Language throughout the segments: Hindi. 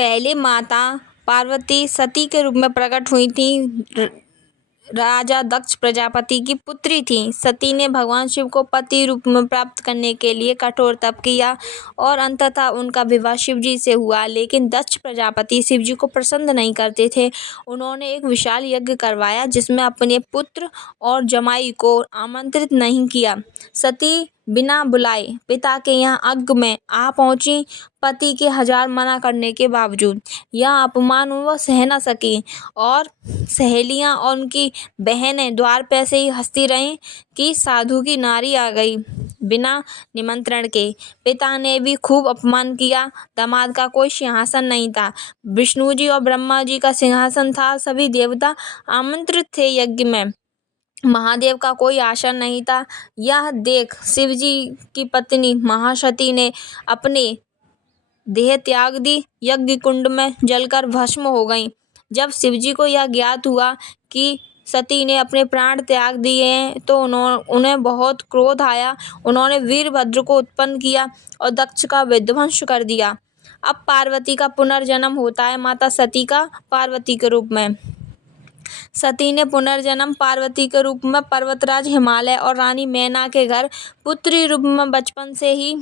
पहले माता पार्वती सती के रूप में प्रकट हुई थीं। राजा दक्ष प्रजापति की पुत्री थीं। सती ने भगवान शिव को पति रूप में प्राप्त करने के लिए कठोर तप किया और अंततः उनका विवाह शिव जी से हुआ। लेकिन दक्ष प्रजापति शिव जी को प्रसन्न नहीं करते थे। उन्होंने एक विशाल यज्ञ करवाया जिसमें अपने पुत्र और जमाई को आमंत्रित नहीं किया। सती बिना बुलाए पिता के यहाँ यज्ञ में आ पहुंची। पति के 1000 मना करने के बावजूद यह अपमान वह सह न सकी और सहेलियां और उनकी बहनें द्वार पे से ही हंसती रहीं कि साधु की नारी आ गई बिना निमंत्रण के। पिता ने भी खूब अपमान किया। दामाद का कोई सिंहासन नहीं था। विष्णु जी और ब्रह्मा जी का सिंहासन था। सभी देवता आमंत्रित थे यज्ञ में। महादेव का कोई आसन नहीं था। यह देख शिव जी की पत्नी महासती ने अपने देह त्याग दी। यज्ञ कुंड में जलकर भस्म हो गईं। जब शिव जी को यह ज्ञात हुआ कि सती ने अपने प्राण त्याग दिए हैं तो उन्हें बहुत क्रोध आया। उन्होंने वीरभद्र को उत्पन्न किया और दक्ष का विध्वंस कर दिया। अब पार्वती का पुनर्जन्म होता है माता सती का पार्वती के रूप में। सती ने पुनर्जन्म पार्वती के रूप में पर्वतराज हिमालय और रानी मैना के घर पुत्री रूप में बचपन से ही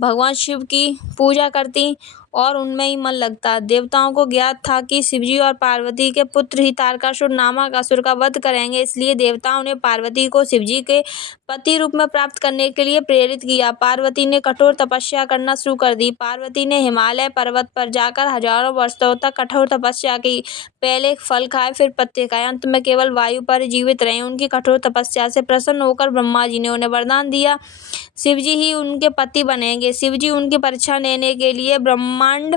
भगवान शिव की पूजा करती और उनमें ही मन लगता। देवताओं को ज्ञात था कि शिवजी और पार्वती के पुत्र ही तारकासुर नामक असुर का वध करेंगे, इसलिए देवताओं ने पार्वती को शिवजी के पति रूप में प्राप्त करने के लिए प्रेरित किया। पार्वती ने कठोर तपस्या करना शुरू कर दी। पार्वती ने हिमालय पर्वत पर जाकर हजारों वर्षों तक कठोर तपस्या की। पहले फल खाए फिर पत्ते खाए, अंत में केवल वायु पर जीवित रहे। उनकी कठोर तपस्या से प्रसन्न होकर ब्रह्मा जी ने उन्हें वरदान दिया, शिवजी ही उनके पति बनेंगे। शिवजी उनकी परीक्षा लेने के लिए ब्रह्मांड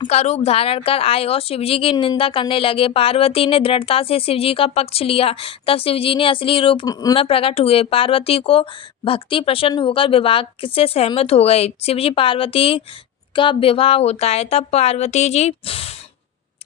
का रूप धारण कर आए और शिवजी की निंदा करने लगे। पार्वती ने दृढ़ता से शिवजी का पक्ष लिया। तब शिवजी ने असली रूप में प्रकट हुए। पार्वती को भक्ति प्रसन्न होकर विवाह से सहमत हो गए। शिवजी पार्वती का विवाह होता है। तब पार्वती जी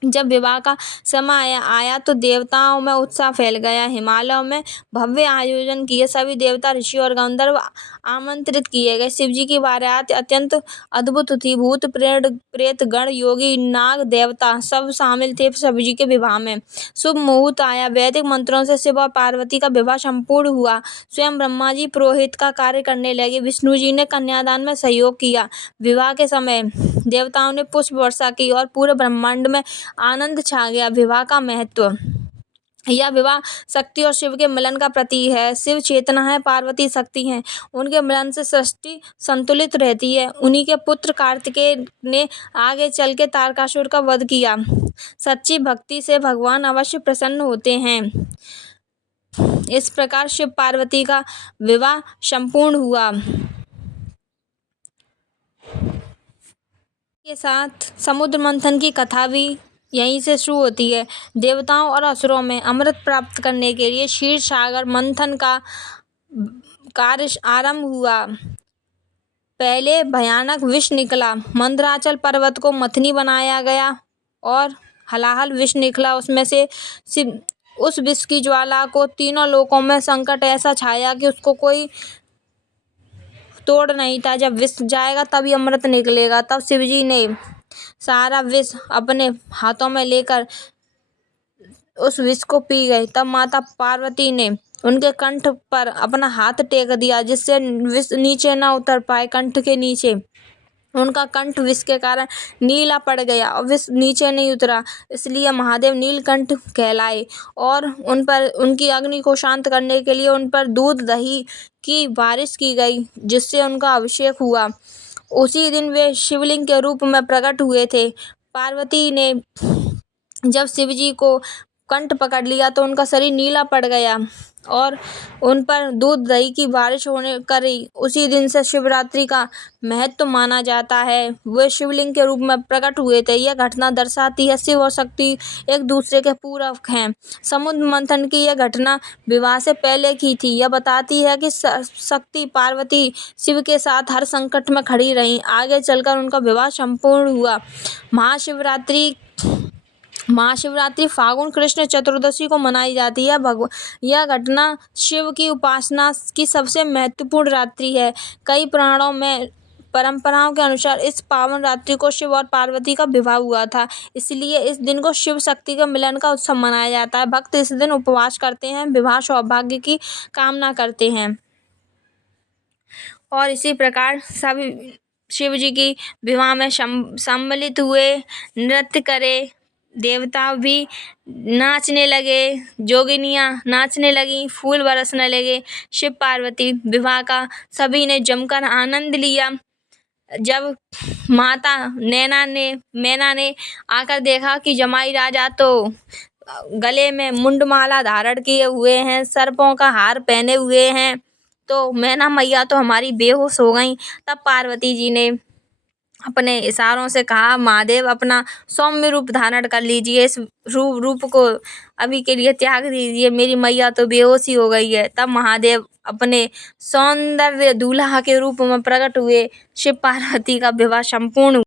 जब विवाह का समय आया तो देवताओं में उत्साह फैल गया। हिमालयों में भव्य आयोजन किए। सभी देवता, ऋषि और गंधर्व आमंत्रित किए गए। शिवजी की बारात अत्यंत अद्भुत थी। भूत प्रेत गण, योगी, नाग, देवता सब शामिल थे शिवजी के विवाह में। शुभ मुहूर्त आया। वैदिक मंत्रों से शिव और पार्वती का विवाह संपूर्ण हुआ। स्वयं ब्रह्मा जी पुरोहित का कार्य करने लगे। विष्णु जी ने कन्यादान में सहयोग किया। विवाह के समय देवताओं ने पुष्प वर्षा की और पूरे ब्रह्मांड में आनंद छा गया। विवाह का महत्व। यह विवाह शक्ति और शिव के मिलन का प्रतीक है। शिव चेतना है, पार्वती शक्ति है। उनके मिलन से सृष्टि संतुलित रहती है। उन्हीं के पुत्र कार्तिकेय ने आगे चल के तारकासुर का वध किया। सच्ची भक्ति से भगवान अवश्य प्रसन्न होते हैं। इस प्रकार शिव पार्वती का विवाह संपूर्ण हुआ। के साथ समुद्र मंथन की कथा भी यहीं से शुरू होती है। देवताओं और असुरों में अमृत प्राप्त करने के लिए क्षीर सागर मंथन का कार्य आरंभ हुआ। पहले भयानक विष निकला। मंदराचल पर्वत को मथनी बनाया गया और हलाहल विष निकला। उसमें से उस विष की ज्वाला को तीनों लोकों में संकट ऐसा छाया कि उसको कोई तोड़ नहीं था। जब विष जाएगा तभी अमृत निकलेगा। तब शिवजी ने सारा विष अपने हाथों में लेकर उस विष को पी गए। तब माता पार्वती ने उनके कंठ पर अपना हाथ टेक दिया जिससे विष नीचे न उतर पाए। कंठ के नीचे उनका कंठ विष के कारण नीला पड़ गया और विष नीचे नहीं उतरा, इसलिए महादेव नीलकंठ कहलाए। और उन पर उनकी अग्नि को शांत करने के लिए उन पर दूध दही की बारिश की गई जिससे उनका अभिषेक हुआ। उसी दिन वे शिवलिंग के रूप में प्रकट हुए थे। पार्वती ने जब शिवजी को कंठ पकड़ लिया तो उनका शरीर नीला पड़ गया और उन पर दूध दही की बारिश होने करी। उसी दिन से शिवरात्रि का महत्व माना जाता है। वे शिवलिंग के रूप में प्रकट हुए थे। यह घटना दर्शाती है शिव और शक्ति एक दूसरे के पूरक हैं। समुद्र मंथन की यह घटना विवाह से पहले की थी। यह बताती है कि शक्ति पार्वती शिव के साथ हर संकट में खड़ी रहीं। आगे चलकर उनका विवाह संपूर्ण हुआ। महाशिवरात्रि फाल्गुन कृष्ण चतुर्दशी को मनाई जाती है। यह घटना शिव की उपासना की सबसे महत्वपूर्ण रात्रि है। कई पुराणों में परंपराओं के अनुसार इस पावन रात्रि को शिव और पार्वती का विवाह हुआ था, इसलिए इस दिन को शिव शक्ति के मिलन का उत्सव मनाया जाता है। भक्त इस दिन उपवास करते हैं, विवाह सौभाग्य की कामना करते हैं और इसी प्रकार सभी शिव जी की विवाह में सम्मिलित हुए, नृत्य करे, देवता भी नाचने लगे, जोगिनियाँ नाचने लगीं, फूल बरसने लगे। शिव पार्वती विवाह का सभी ने जमकर आनंद लिया। जब माता मैना ने आकर देखा कि जमाई राजा तो गले में मुंडमाला धारण किए हुए हैं, सर्पों का हार पहने हुए हैं, तो मैना मैया तो हमारी बेहोश हो गईं। तब पार्वती जी ने अपने इशारों से कहा, महादेव अपना सौम्य रूप धारण कर लीजिए, इस रूप को अभी के लिए त्याग दीजिए, मेरी मैया तो बेहोशी हो गई है। तब महादेव अपने सौंदर्य दूल्हा के रूप में प्रकट हुए। शिव पार्वती का विवाह संपूर्ण